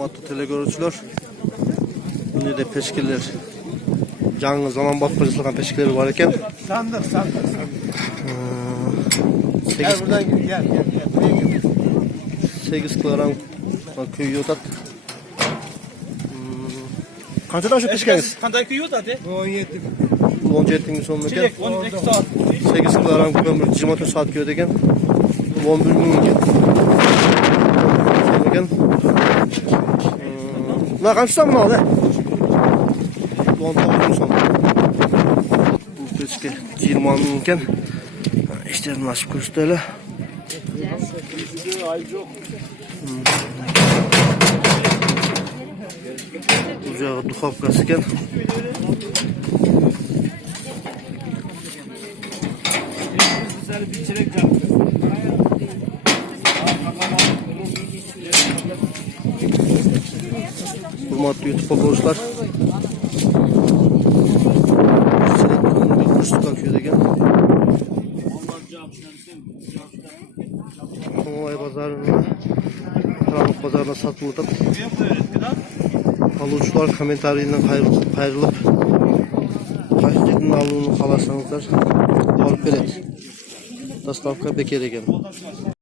Hurmatlı telegörücüler. Yine de peşkeler. Canlı zaman bakmacısından peşkeleri var iken. Sandık. 8 Buradan gel. 8 kilogram köy yotat. Kaçta şu peşkeniz? Kanday kıyıyor da de. 17. 17'nin sonuna gel. Çilek 12 saat. 8 kilogram kömür 24 saat köy degen. 11 bin gel. Degen. La kaçta mı aldı? 19 gün sonra. Bu peşke 20 anınken. İşte nasip görüştü öyle. Ocağı duhavkası iken. Bir çilek canlı. Hurmatlı YouTube aboncular. Kuşluk akıyor degen. Konolay pazarına, Karanlık pazarına satılıp alıcılar komentarıyla ayrılıp kaçtığının alımını kalarsanızlar alıp verin. Dostavka bekar egen.